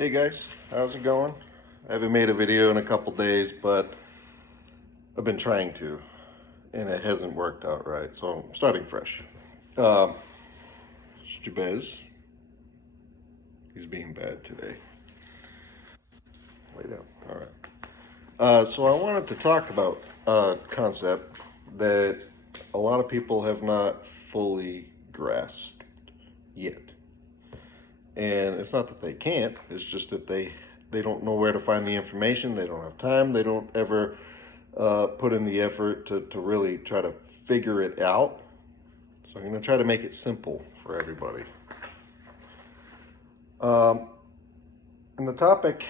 Hey guys, how's it going? I haven't made a video in a couple days, but I've been trying to, and it hasn't worked out right, so I'm starting fresh. Jabez, he's being bad today. Lay down. All right. So I wanted to talk about a concept that a lot of people have not fully grasped yet. And it's not that they can't, it's just that they don't know where to find the information, they don't have time, they don't ever put in the effort to really try to figure it out. So I'm going to try to make it simple for everybody. And the topic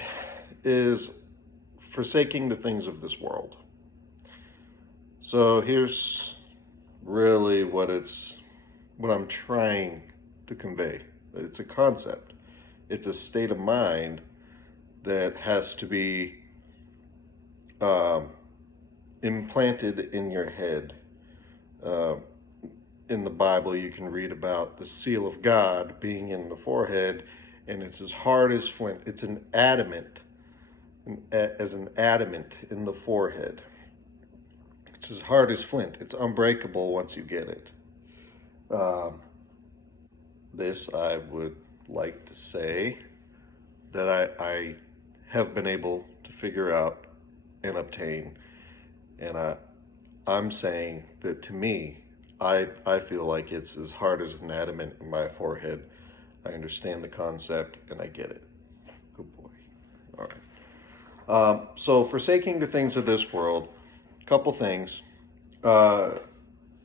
is forsaking the things of this world. So here's really what I'm trying to convey. It's a concept. It's a state of mind that has to be implanted in your head. In the Bible, you can read about the seal of God being in the forehead, and it's as hard as flint. It's an adamant, as an adamant in the forehead. It's as hard as flint. It's unbreakable once you get it. This I would like to say that I have been able to figure out and obtain, and I'm saying that to me, I feel like it's as hard as an adamant in my forehead. I understand the concept and I get it. Good boy. All right. So forsaking the things of this world, a couple things.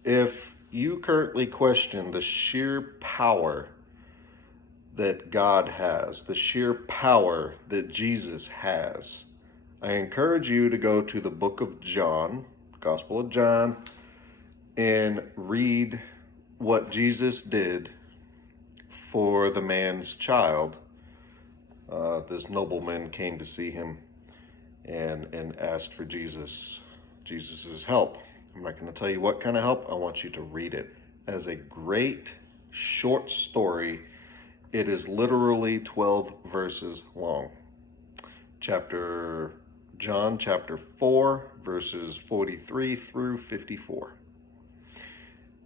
If you currently question the sheer power that God has, the sheer power that Jesus has, I encourage you to go to the book of John, Gospel of John, and read what Jesus did for the man's child. This nobleman came to see him and asked for Jesus's help. I'm not going to tell you what kind of help. I want you to read it as a great short story. It is literally 12 verses long. John chapter 4, verses 43 through 54.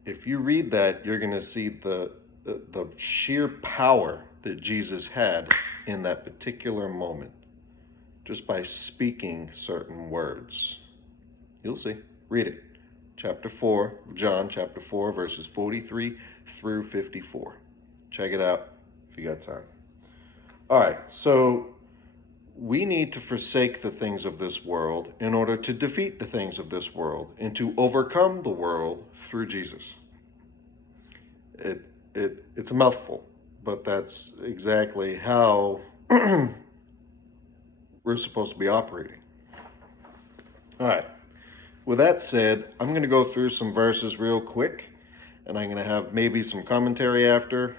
If you read that, you're going to see the sheer power that Jesus had in that particular moment, just by speaking certain words. You'll see. Read it. John chapter 4, verses 43 through 54. Check it out if you got time. All right, so we need to forsake the things of this world in order to defeat the things of this world and to overcome the world through Jesus. It's a mouthful, but that's exactly how we're supposed to be operating. All right. With that said, I'm going to go through some verses real quick, and I'm going to have maybe some commentary after.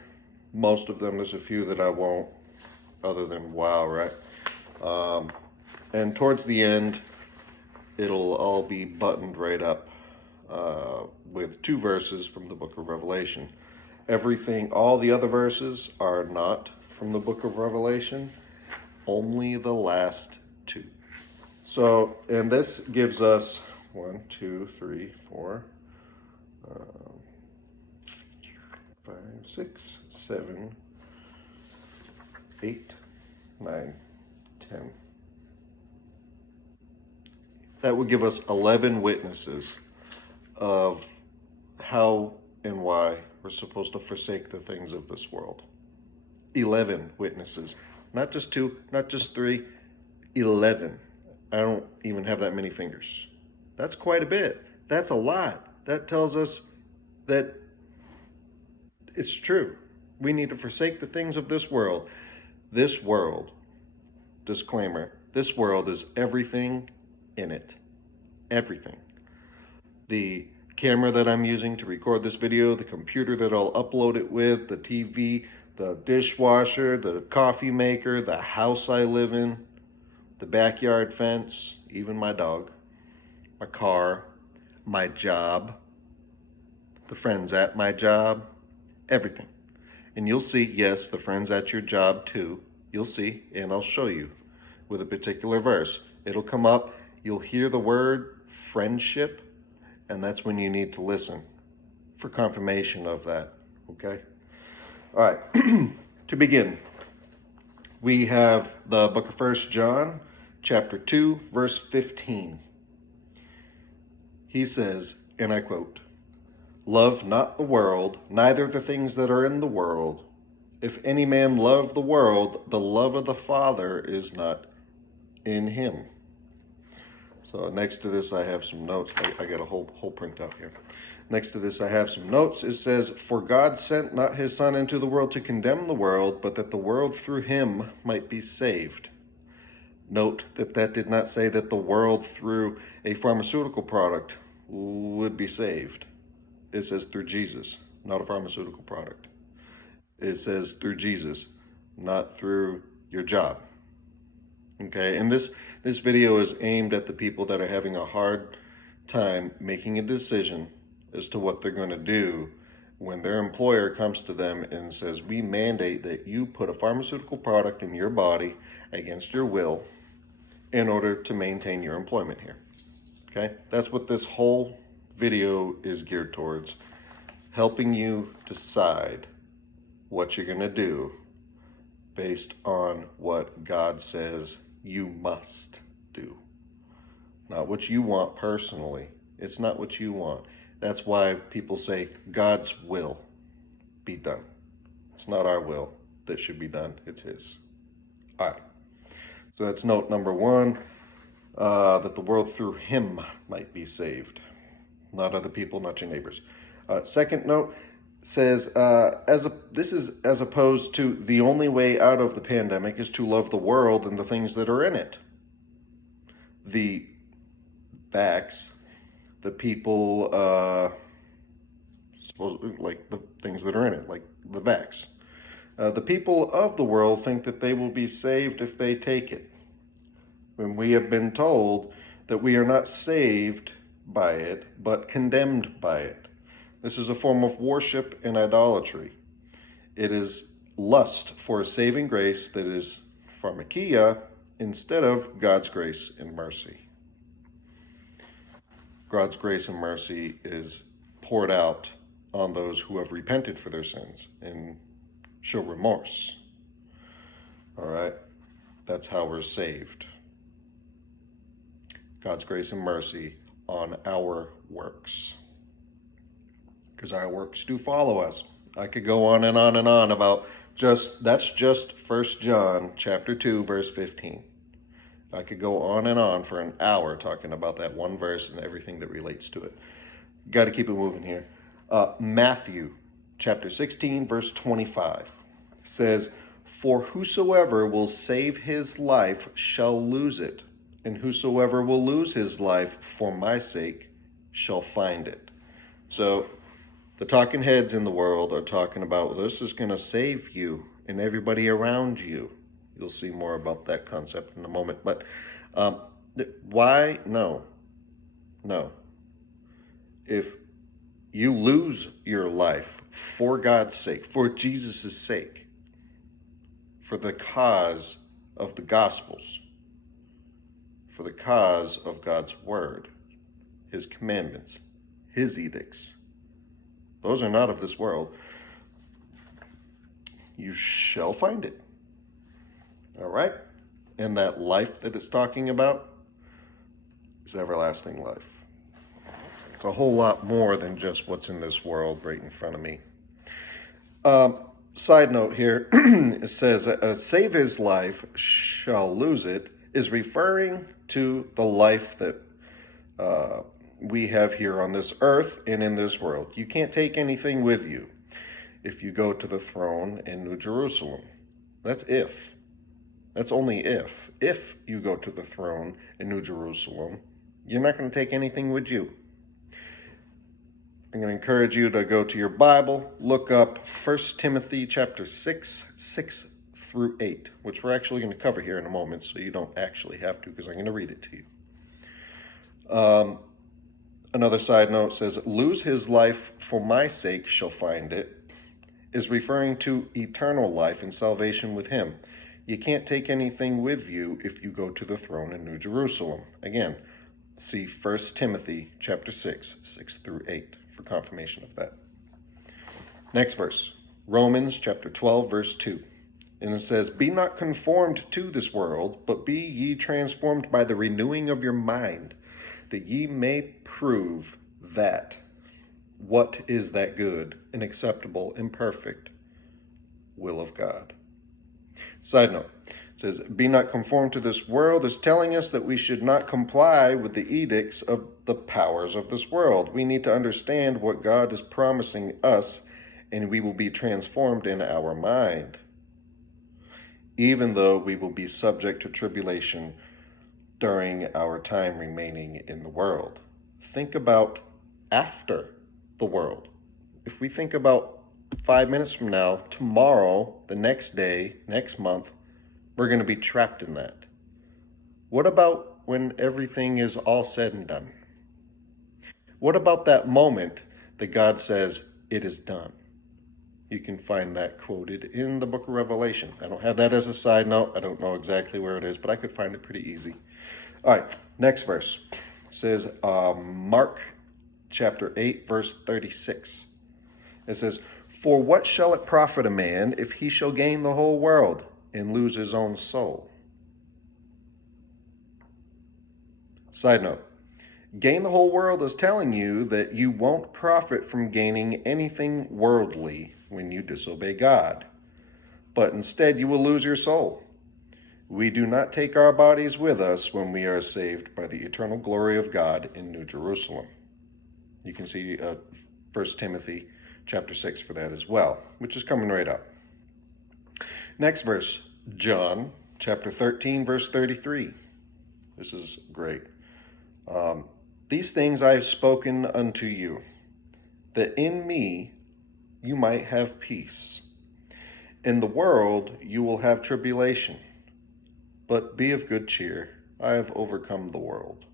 Most of them, there's a few that I won't, other than wow, right? And towards the end, it'll all be buttoned right up with two verses from the book of Revelation. All the other verses are not from the book of Revelation, only the last two. So, and this gives us 1, 2, 3, 4, 5, 6, 7, 8, 9, 10. That would give us 11 witnesses of how and why we're supposed to forsake the things of this world. 11 witnesses. Not just 2, not just 3, 11. I don't even have that many fingers. That's quite a bit. That's a lot. That tells us that it's true. We need to forsake the things of this world. This world, disclaimer, this world is everything in it. Everything. The camera that I'm using to record this video, the computer that I'll upload it with, the TV, the dishwasher, the coffee maker, the house I live in, the backyard fence, even my dog, my car, my job, the friends at my job, everything. And you'll see, yes, the friends at your job too, You'll see, and I'll show you with a particular verse. It'll come up, you'll hear the word friendship, and that's when you need to listen for confirmation of that, okay? All right, to begin, we have the book of 1 John, chapter 2, verse 15. He says, and I quote, "Love not the world, neither the things that are in the world. If any man love the world, the love of the Father is not in him." So next to this, I have some notes. I got a whole printout here. Next to this, I have some notes. It says, "For God sent not his Son into the world to condemn the world, but that the world through him might be saved." Note that did not say that the world through a pharmaceutical product would be saved. It says through Jesus, not a pharmaceutical product. It says through Jesus, not through your job. Okay, and this video is aimed at the people that are having a hard time making a decision as to what they're going to do when their employer comes to them and says, "We mandate that you put a pharmaceutical product in your body against your will in order to maintain your employment here." Okay, that's what this whole video is geared towards, helping you decide what you're going to do based on what God says you must do. Not what you want personally. It's not what you want. That's why people say God's will be done. It's not our will that should be done. It's his. All right. So that's note number one, that the world through him might be saved. Not other people, not your neighbors. Second note says, this is as opposed to the only way out of the pandemic is to love the world and the things that are in it. The vax, the people, like the things that are in it, like the vax. The people of the world think that they will be saved if they take it, when we have been told that we are not saved by it, but condemned by it. This is a form of worship and idolatry. It is lust for a saving grace that is Pharmakeia instead of God's grace and mercy. God's grace and mercy is poured out on those who have repented for their sins and show remorse. All right? That's how we're saved. God's grace and mercy on our works. Because our works do follow us. I could go on and on and on about that's just 1 John chapter 2, verse 15. I could go on and on for an hour talking about that one verse and everything that relates to it. Got to keep it moving here. Matthew chapter 16, verse 25 says, "For whosoever will save his life shall lose it, and whosoever will lose his life for my sake shall find it." So the talking heads in the world are talking about, well, this is going to save you and everybody around you. You'll see more about that concept in a moment. But why? No. If you lose your life for God's sake, for Jesus' sake, for the cause of the Gospels, for the cause of God's Word, his commandments, his edicts, those are not of this world, you shall find it. All right? And that life that it's talking about is everlasting life. It's a whole lot more than just what's in this world right in front of me. Side note here, it says, "Save his life, shall lose it," is referring to the life that we have here on this earth and in this world. You can't take anything with you if you go to the throne in New Jerusalem. That's if. That's only if. If you go to the throne in New Jerusalem, you're not going to take anything with you. I'm going to encourage you to go to your Bible, look up 1 Timothy chapter 6 through 8, which we're actually going to cover here in a moment, so you don't actually have to, because I'm going to read it to you. Another side note says, "Lose his life for my sake shall find it," is referring to eternal life and salvation with him. You can't take anything with you if you go to the throne in New Jerusalem. Again, see 1 Timothy chapter 6, 6 through 8 for confirmation of that. Next verse, Romans chapter 12, verse 2. And it says, "Be not conformed to this world, but be ye transformed by the renewing of your mind, that ye may prove that what is that good and acceptable and perfect will of God." Side note, it says, "Be not conformed to this world" is telling us that we should not comply with the edicts of the powers of this world. We need to understand what God is promising us, and we will be transformed in our mind, even though we will be subject to tribulation during our time remaining in the world. Think about after the world. If we think about 5 minutes from now, tomorrow, the next day, next month, we're going to be trapped in that. What about when everything is all said and done? What about that moment that God says, "It is done"? You can find that quoted in the book of Revelation. I don't have that as a side note. I don't know exactly where it is, but I could find it pretty easy. All right, next verse. It says, Mark chapter 8, verse 36. It says, "For what shall it profit a man if he shall gain the whole world and lose his own soul?" Side note, gain the whole world is telling you that you won't profit from gaining anything worldly when you disobey God, but instead you will lose your soul. We do not take our bodies with us when we are saved by the eternal glory of God in New Jerusalem. You can see 1 Timothy chapter 6 for that as well, which is coming right up. Next verse, John chapter 13, verse 33. This is great. "These things I have spoken unto you, that in me you might have peace. In the world you will have tribulation, but be of good cheer. I have overcome the world."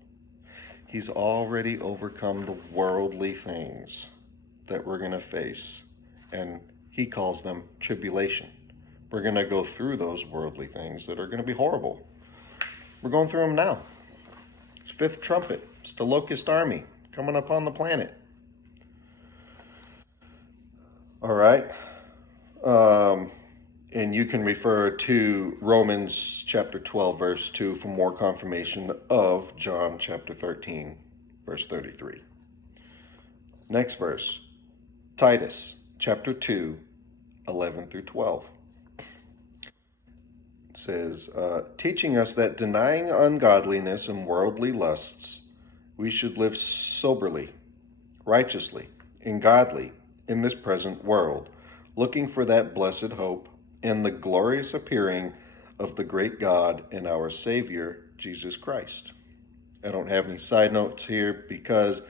He's already overcome the worldly things that we're going to face, and he calls them tribulation. We're going to go through those worldly things that are going to be horrible. We're going through them now. It's fifth trumpet. It's the locust army coming upon the planet. All right. And you can refer to Romans chapter 12, verse 2 for more confirmation of John chapter 13, verse 33. Next verse, Titus chapter 2, 11 through 12. It says, "Teaching us that denying ungodliness and worldly lusts, we should live soberly, righteously, and godly in this present world, looking for that blessed hope and the glorious appearing of the great God and our Savior, Jesus Christ." I don't have any side notes here because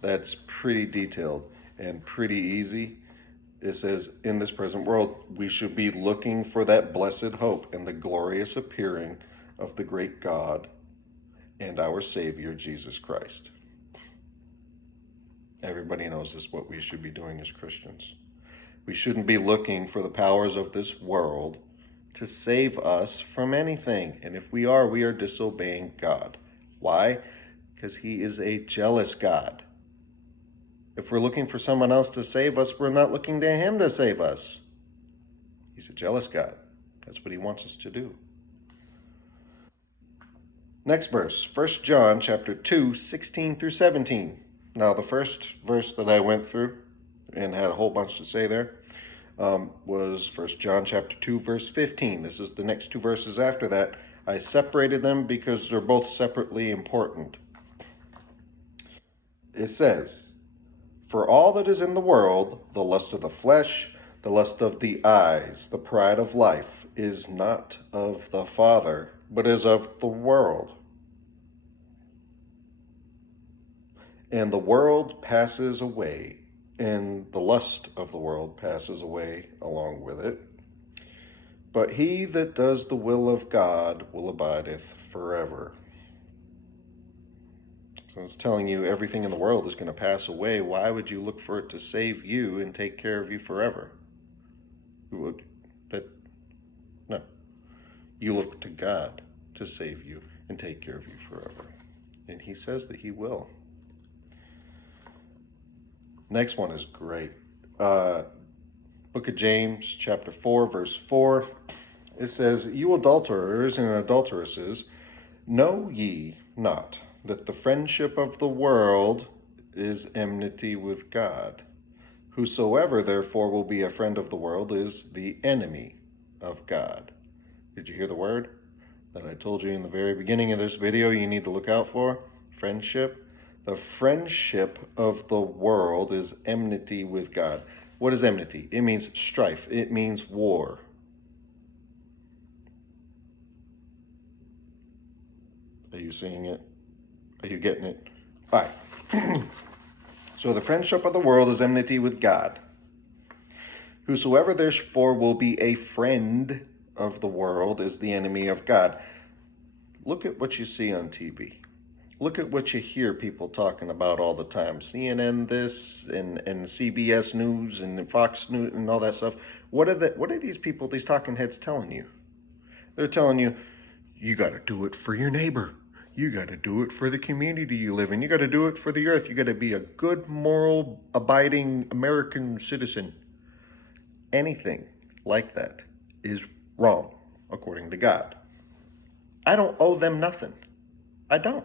that's pretty detailed and pretty easy. It says, in this present world, we should be looking for that blessed hope and the glorious appearing of the great God and our Savior, Jesus Christ. Everybody knows this is what we should be doing as Christians. We shouldn't be looking for the powers of this world to save us from anything. And if we are disobeying God. Why? Because he is a jealous God. If we're looking for someone else to save us, we're not looking to him to save us. He's a jealous God. That's what he wants us to do. Next verse, 1 John chapter 2, 16 through 17. Now, the first verse that I went through and had a whole bunch to say there was 1 John chapter 2, verse 15. This is the next two verses after that. I separated them because they're both separately important. It says, "For all that is in the world, the lust of the flesh, the lust of the eyes, the pride of life, is not of the Father, but is of the world. And the world passes away, and the lust of the world passes away along with it. But he that does the will of God will abideth forever." So it's telling you everything in the world is going to pass away. Why would you look for it to save you and take care of you forever? No. You look to God to save you and take care of you forever. And he says that he will. Next one is great. Book of James, chapter 4, verse 4. It says, You adulterers and adulteresses, know ye not that the friendship of the world is enmity with God? Whosoever therefore will be a friend of the world is the enemy of God. Did you hear the word that I told you in the very beginning of this video you need to look out for? Friendship. The friendship of the world is enmity with God. What is enmity? It means strife. It means war. Are you seeing it? Are you getting it? All right. So the friendship of the world is enmity with God. Whosoever therefore will be a friend of the world is the enemy of God. Look at what you see on TV. Look at what you hear people talking about all the time. CNN this and CBS News and Fox News and all that stuff. What are these people, these talking heads telling you? They're telling you, you got to do it for your neighbor. You got to do it for the community you live in. You got to do it for the earth. You got to be a good, moral, abiding American citizen. Anything like that is wrong, according to God. I don't owe them nothing. I don't.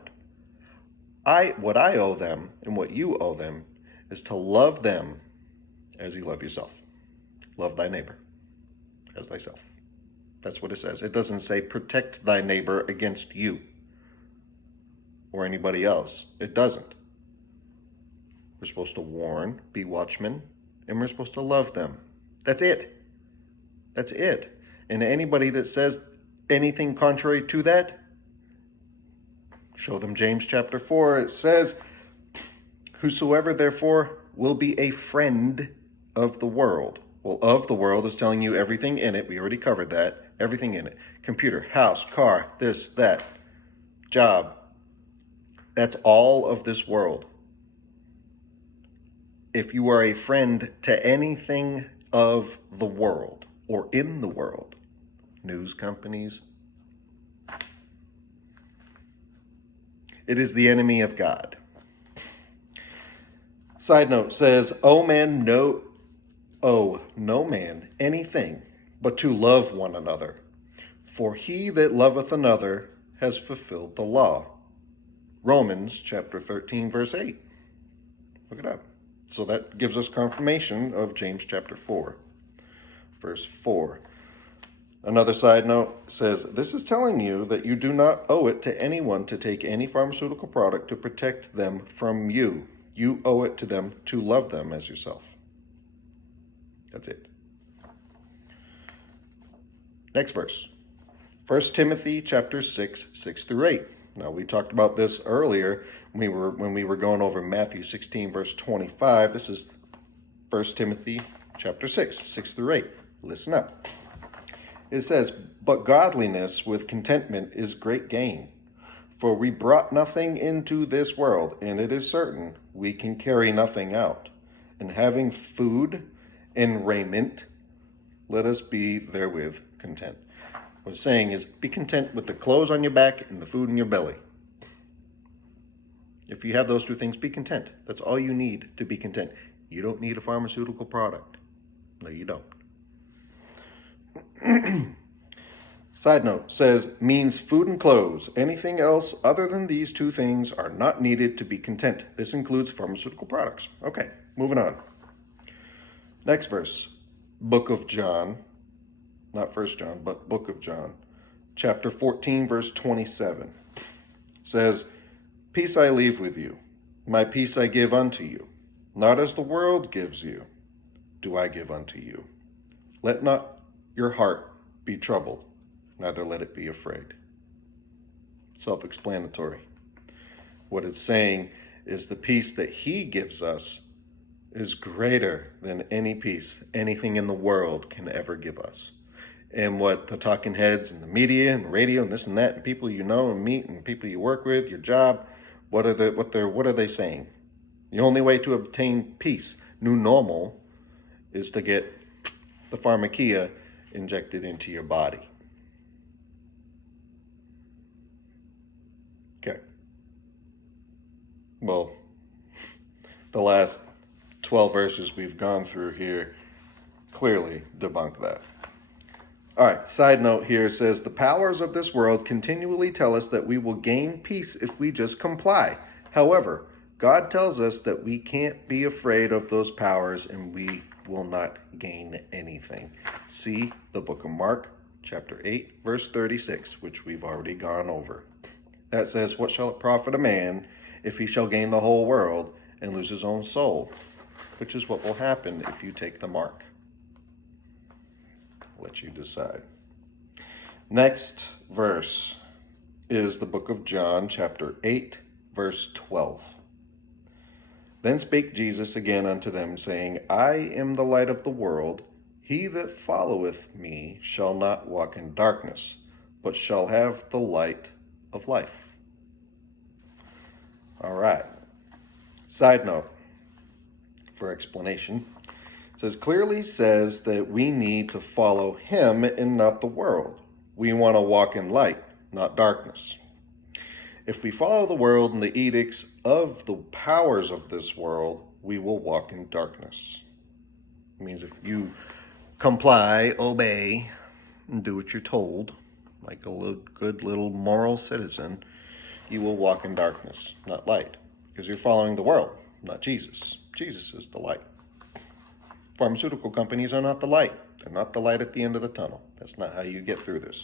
What I owe them and what you owe them is to love them as you love yourself. Love thy neighbor as thyself. That's what it says. It doesn't say protect thy neighbor against you or anybody else. It doesn't. We're supposed to warn, be watchmen, and we're supposed to love them. That's it. That's it. And anybody that says anything contrary to that, show them James chapter 4. It says, whosoever therefore will be a friend of the world. Well, of the world is telling you everything in it. We already covered that. Everything in it. Computer, house, car, this, that, job. That's all of this world. If you are a friend to anything of the world or in the world, news companies, it is the enemy of God. Side note says, owe no man anything but to love one another. For he that loveth another has fulfilled the law. Romans chapter 13, verse 8. Look it up. So that gives us confirmation of James chapter 4, verse 4. Another side note says, this is telling you that you do not owe it to anyone to take any pharmaceutical product to protect them from you. You owe it to them to love them as yourself. That's it. Next verse. 1 Timothy chapter 6, 6 through 8. Now, we talked about this earlier when we were going over Matthew 16, verse 25. This is 1 Timothy chapter 6, 6 through 8. Listen up. It says, but godliness with contentment is great gain. For we brought nothing into this world, and it is certain we can carry nothing out. And having food and raiment, let us be therewith content. What it's saying is, be content with the clothes on your back and the food in your belly. If you have those two things, be content. That's all you need to be content. You don't need a pharmaceutical product. No, you don't. Side note says, means food and clothes. Anything else other than these two things are not needed to be content. This includes pharmaceutical products. Okay, moving on. Next verse, book of John. Not 1 John, but book of John. Chapter 14, verse 27. Says, peace I leave with you. My peace I give unto you. Not as the world gives you, do I give unto you. Let not your heart be troubled, neither let it be afraid. Self-explanatory. What it's saying is the peace that he gives us is greater than any peace anything in the world can ever give us. And what the talking heads and the media and the radio and this and that and people you know and meet and people you work with, your job, what are they saying? The only way to obtain peace, new normal, is to get the Pharmakeia injected into your body. Well, the last 12 verses we've gone through here clearly debunk that. All right, side note here says, the powers of this world continually tell us that we will gain peace if we just comply. However, God tells us that we can't be afraid of those powers and we will not gain anything. See the book of Mark, chapter 8, verse 36, which we've already gone over. That says, what shall it profit a man if he shall gain the whole world and lose his own soul? Which is what will happen if you take the mark. I'll let you decide. Next verse is the book of John, chapter 8, verse 12. Then spake Jesus again unto them, saying, I am the light of the world. He that followeth me shall not walk in darkness, but shall have the light of life. All right. Side note for explanation. It says, clearly says that we need to follow him and not the world. We want to walk in light, not darkness. If we follow the world and the edicts of the powers of this world, we will walk in darkness. It means if you comply, obey, and do what you're told, like a good little moral citizen, you will walk in darkness, not light, because you're following the world, not Jesus. Jesus is the light. Pharmaceutical companies are not the light. They're not the light at the end of the tunnel. That's not how you get through this.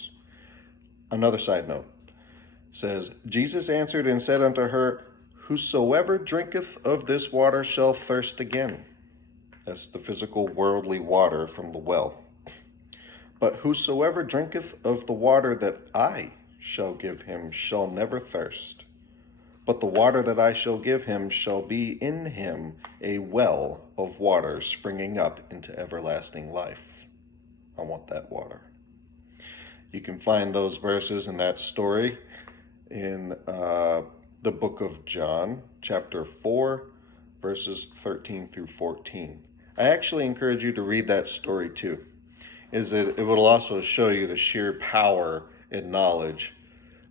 Another side note says, Jesus answered and said unto her, whosoever drinketh of this water shall thirst again. That's the physical worldly water from the well. But whosoever drinketh of the water that I shall give him shall never thirst. But the water that I shall give him shall be in him a well of water springing up into everlasting life. I want that water. You can find those verses in that story in the book of John, chapter 4, verses 13 through 14. I actually encourage you to read that story too. It will also show you the sheer power and knowledge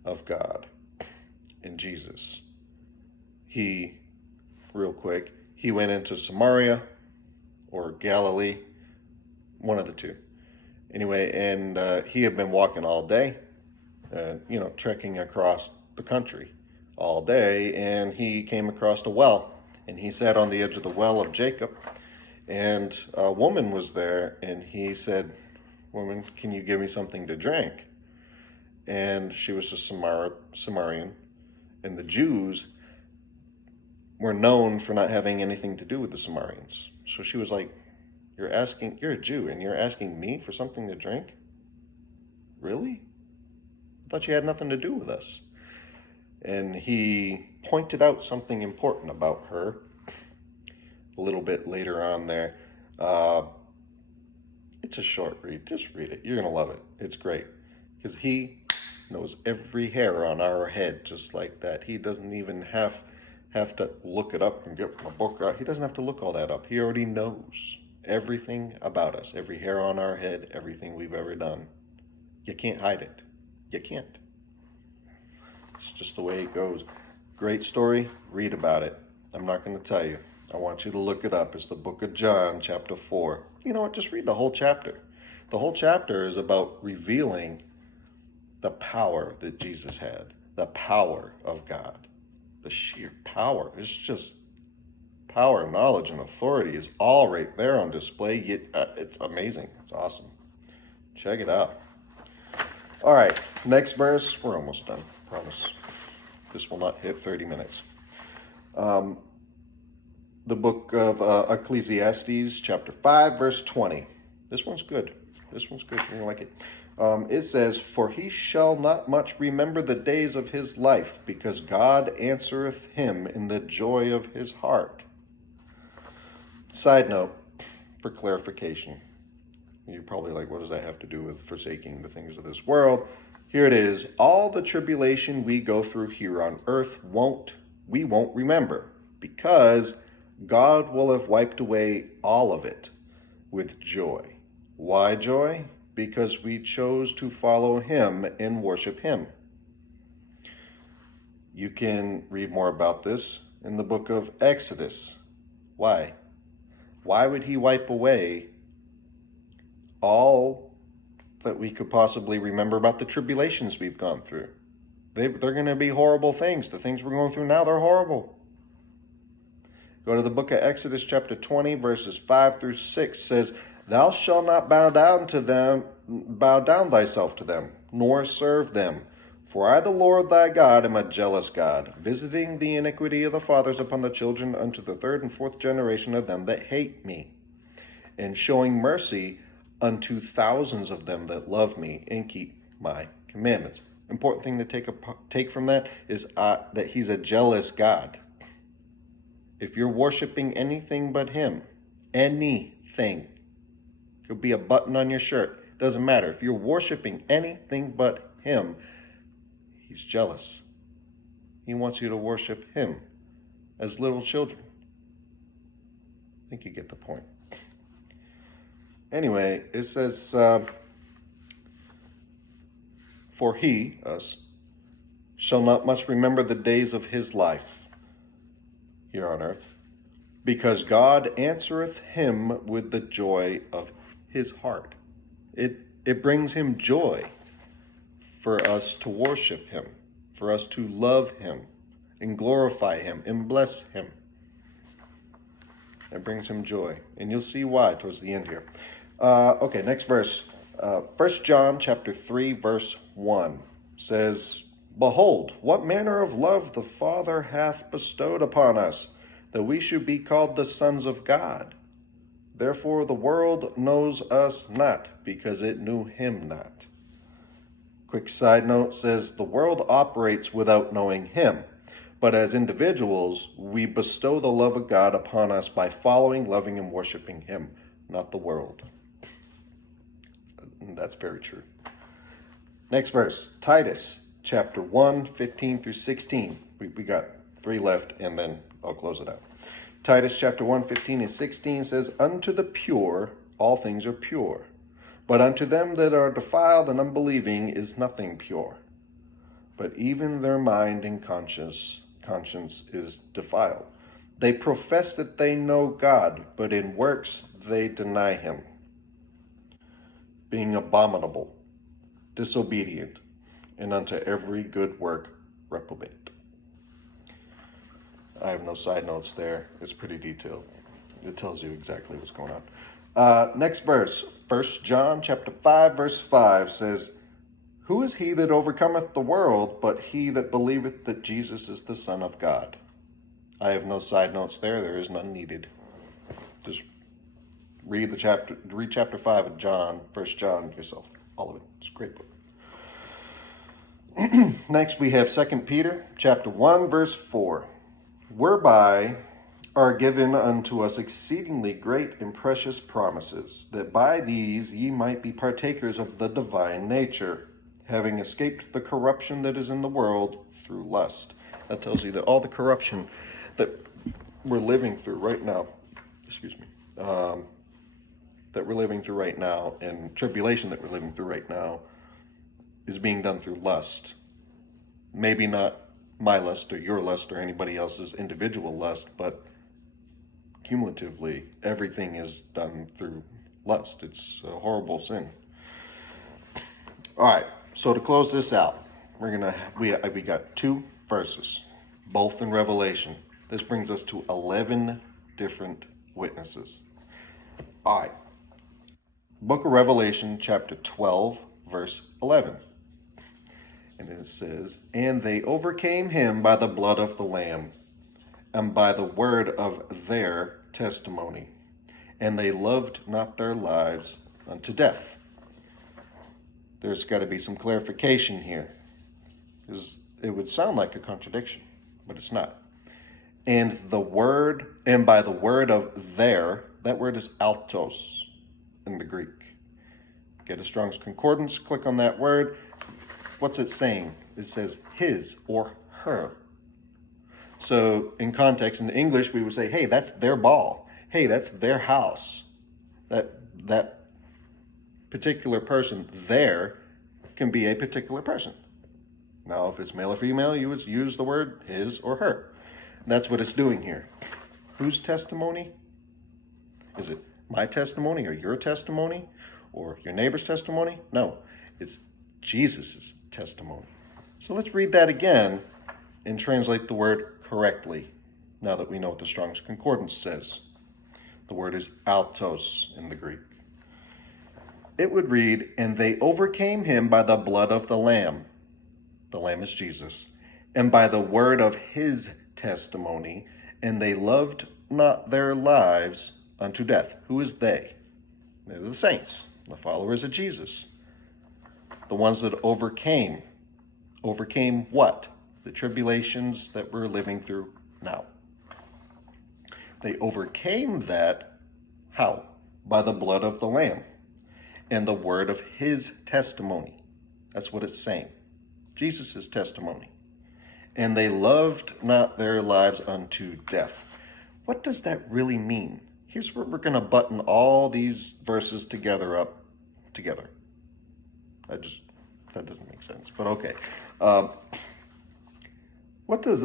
of God in Jesus. He went into Samaria or Galilee, one of the two. Anyway, and he had been walking all day, trekking across the country all day, and he came across a well, and he sat on the edge of the well of Jacob, and a woman was there, and he said, woman, can you give me something to drink? And she was a Samaritan, and the Jews were known for not having anything to do with the Samaritans. So she was like, you're a Jew, and you're asking me for something to drink? Really? I thought you had nothing to do with us. And he pointed out something important about her a little bit later on there. It's a short read. Just read it. You're going to love it. It's great. Because he knows every hair on our head just like that. He doesn't even have to look it up and get my book out. He doesn't have to look all that up. He already knows everything about us, every hair on our head, everything we've ever done. You can't hide it. You can't. It's just the way it goes. Great story. Read about it. I'm not going to tell you. I want you to look it up. It's the book of John, chapter 4. You know what? Just read the whole chapter. The whole chapter is about revealing the power that Jesus had, the power of God, the sheer power. It's just power, knowledge, and authority is all right there on display. It's amazing. It's awesome. Check it out. All right, next verse. We're almost done. Promise. This will not hit 30 minutes. The book of Ecclesiastes, chapter 5, verse 20. This one's good. You're going to like it. It says, for he shall not much remember the days of his life, because God answereth him in the joy of his heart. Side note, for clarification. You're probably like, what does that have to do with forsaking the things of this world? Here it is. All the tribulation we go through here on earth we won't remember, because God will have wiped away all of it with joy. Why joy? Because we chose to follow him and worship him. You can read more about this in the book of Exodus. Why? Why would he wipe away all that we could possibly remember about the tribulations we've gone through? They're going to be horrible things. The things we're going through now, they're horrible. Go to the book of Exodus chapter 20, verses 5 through 6 says, "Thou shalt not bow down thyself to them, nor serve them. For I, the Lord thy God, am a jealous God, visiting the iniquity of the fathers upon the children unto the third and fourth generation of them that hate me, and showing mercy unto thousands of them that love me and keep my commandments." Important thing to take from that is that he's a jealous God. If you're worshiping anything but him, anything, could be a button on your shirt, doesn't matter. If you're worshiping anything but him, he's jealous. He wants you to worship him as little children. I think you get the point. Anyway, it says, "For he," us, "shall not much remember the days of his life here on earth, because God answereth him with the joy of his heart." It brings him joy for us to worship him, for us to love him and glorify him and bless him. It brings him joy. And you'll see why towards the end here. Okay, next verse. 1 John chapter 3, verse 1 says, "Behold, what manner of love the Father hath bestowed upon us, that we should be called the sons of God. Therefore the world knows us not, because it knew him not." Quick side note says, the world operates without knowing him. But as individuals, we bestow the love of God upon us by following, loving, and worshiping him, not the world. And that's very true. Next verse, Titus chapter 1, 15 through 16. We got 3 left, and then I'll close it out. Titus chapter 1, 15 and 16 says, "Unto the pure all things are pure, but unto them that are defiled and unbelieving is nothing pure. But even their mind and conscience is defiled. They profess that they know God, but in works they deny him, being abominable, disobedient, and unto every good work reprobate." I have no side notes there. It's pretty detailed. It tells you exactly what's going on. Next verse, 1 John chapter 5, verse 5 says, "Who is he that overcometh the world, but he that believeth that Jesus is the Son of God?" I have no side notes there. There is none needed. Just read chapter 5 of John, 1 John yourself. All of it. It's a great book. Next we have 2 Peter chapter 1, verse 4. "Whereby are given unto us exceedingly great and precious promises, that by these ye might be partakers of the divine nature, having escaped the corruption that is in the world through lust." That tells you that all the corruption that we're living through right now, that we're living through right now, and tribulation that we're living through right now, is being done through lust. Maybe not my lust or your lust or anybody else's individual lust, but cumulatively, everything is done through lust. It's a horrible sin. All right, so to close this out, we got 2 verses, both in Revelation. This brings us to 11 different witnesses. All right, Book of Revelation, chapter 12, verse 11. And it says, "And they overcame him by the blood of the Lamb, and by the word of their testimony. And they loved not their lives unto death." There's got to be some clarification here, because it would sound like a contradiction, but it's not. And by the word of their, that word is altos in the Greek. Get a Strong's Concordance, click on that word. What's it saying? It says his or her. So in context, in English, we would say, hey, that's their ball. Hey, that's their house. That particular person there can be a particular person. Now, if it's male or female, you would use the word his or her. That's what it's doing here. Whose testimony? Is it my testimony or your testimony or your neighbor's testimony? No, it's Jesus' testimony. So let's read that again and translate the word correctly, now that we know what the Strong's Concordance says. The word is altos in the Greek. It would read, and they overcame him by the blood of the Lamb. The Lamb is Jesus. And by the word of his testimony, and they loved not their lives unto death. Who is they? They're the saints, the followers of Jesus. The ones that overcame. Overcame what? The tribulations that we're living through now. They overcame that, how? By the blood of the Lamb and the word of his testimony. That's what it's saying. Jesus' testimony. And they loved not their lives unto death. What does that really mean? Here's where we're going to button all these verses together. That doesn't make sense, but okay. What does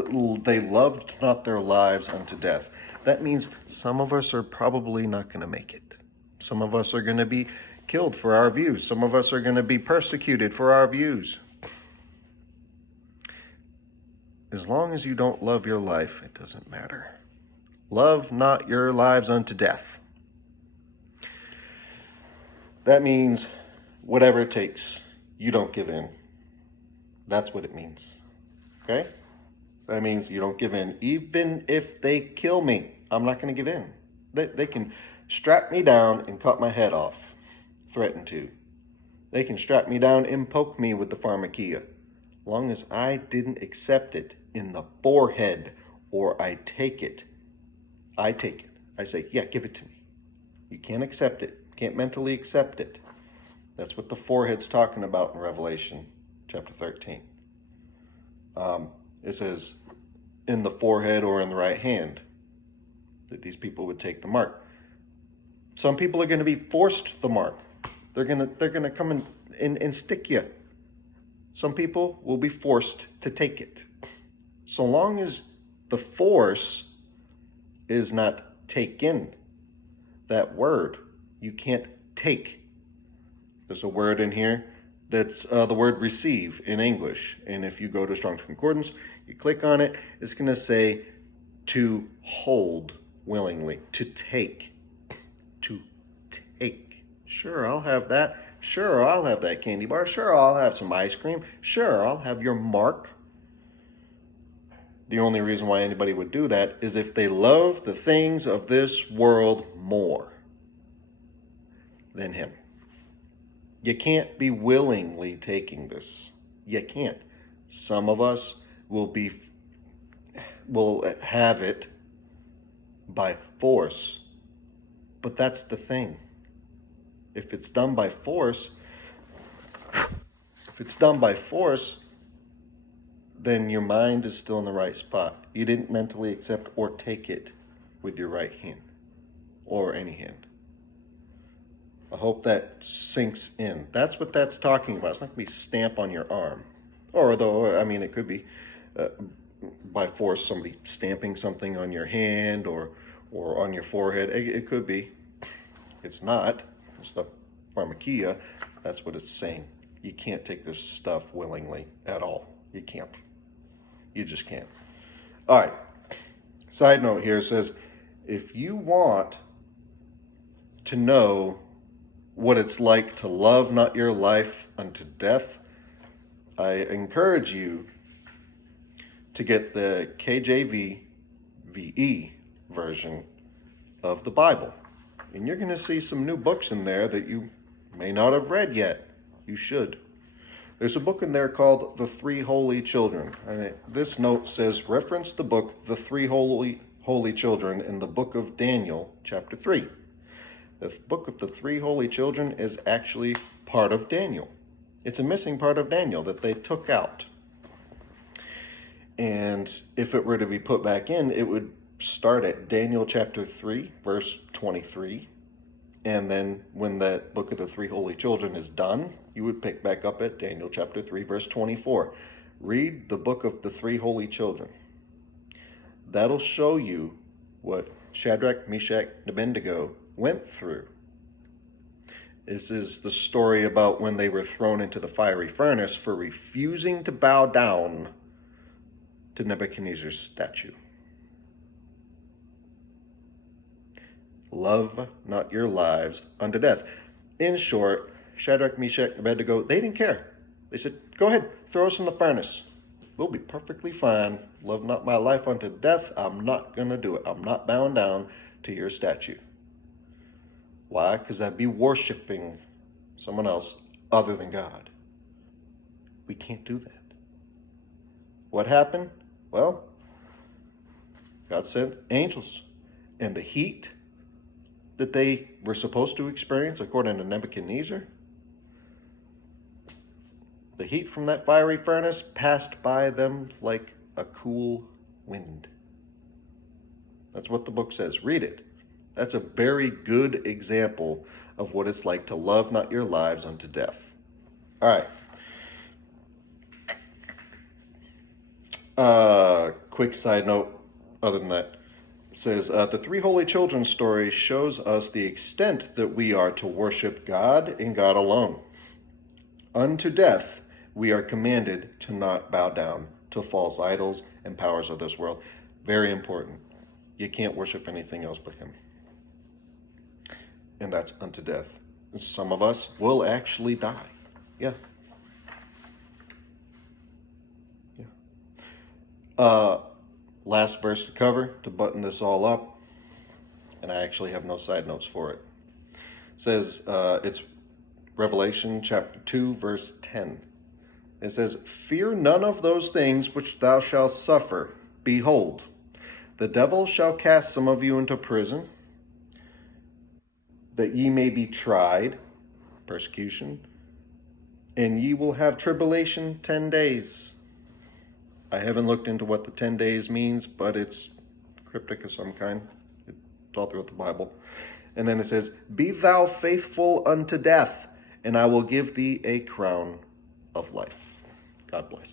they loved not their lives unto death? That means some of us are probably not going to make it. Some of us are going to be killed for our views. Some of us are going to be persecuted for our views. As long as you don't love your life, it doesn't matter. Love not your lives unto death. That means whatever it takes, you don't give in. That's what it means. Okay? That means you don't give in. Even if they kill me, I'm not going to give in. They can strap me down and cut my head off. Threaten to. They can strap me down and poke me with the Pharmakeia. As long as I didn't accept it in the forehead, or I take it. I say, yeah, give it to me. You can't accept it. Can't mentally accept it. That's what the forehead's talking about in Revelation chapter 13. It says in the forehead or in the right hand that these people would take the mark. Some people are going to be forced the mark. They're going to come and stick you. Some people will be forced to take it. So long as the force is not taken, that word, you can't take. There's a word in here that's the word receive in English. And if you go to Strong's Concordance, you click on it, it's going to say to hold willingly, to take. To take. Sure, I'll have that. Sure, I'll have that candy bar. Sure, I'll have some ice cream. Sure, I'll have your mark. The only reason why anybody would do that is if they love the things of this world more than him. You can't be willingly taking this. You can't. Some of us will have it by force. But that's the thing. If it's done by force, then your mind is still in the right spot. You didn't mentally accept or take it with your right hand or any hand. I hope that sinks in. That's what that's talking about. It's not going to be stamp on your arm. It could be by force, somebody stamping something on your hand or on your forehead. It could be. It's not. It's the Pharmakeia. That's what it's saying. You can't take this stuff willingly at all. You can't. You just can't. All right. Side note here says, if you want to know what it's like to love not your life unto death, I encourage you to get the KJV VE version of the Bible. And you're going to see some new books in there that you may not have read yet. You should. There's a book in there called The Three Holy Children. And this note says, reference the book The Three Holy Children in the book of Daniel, chapter 3. The book of the Three Holy Children is actually part of Daniel. It's a missing part of Daniel that they took out. And if it were to be put back in, it would start at Daniel chapter 3, verse 23. And then when that book of the Three Holy Children is done, you would pick back up at Daniel chapter 3, verse 24. Read the book of the Three Holy Children. That'll show you what Shadrach, Meshach, and Abednego went through. This is the story about when they were thrown into the fiery furnace for refusing to bow down to Nebuchadnezzar's statue. Love not your lives unto death. In short, Shadrach, Meshach, and Abednego, they didn't care. They said, go ahead, throw us in the furnace. We'll be perfectly fine. Love not my life unto death. I'm not going to do it. I'm not bowing down to your statue. Why? Because I'd be worshiping someone else other than God. We can't do that. What happened? Well, God sent angels. And the heat that they were supposed to experience, according to Nebuchadnezzar, the heat from that fiery furnace passed by them like a cool wind. That's what the book says. Read it. That's a very good example of what it's like to love not your lives unto death. All right. Quick side note, other than that. It says, the three holy children story shows us the extent that we are to worship God and God alone. Unto death, we are commanded to not bow down to false idols and powers of this world. Very important. You can't worship anything else but Him. And that's unto death. And some of us will actually die. Yeah. Last verse to cover to button this all up. And I actually have no side notes for it. It says, it's Revelation chapter 2, verse 10. It says, fear none of those things which thou shalt suffer. Behold, the devil shall cast some of you into prison, that ye may be tried, persecution, and ye will have tribulation 10 days. I haven't looked into what the 10 days means, but it's cryptic of some kind. It's all throughout the Bible. And then it says, be thou faithful unto death, and I will give thee a crown of life. God bless.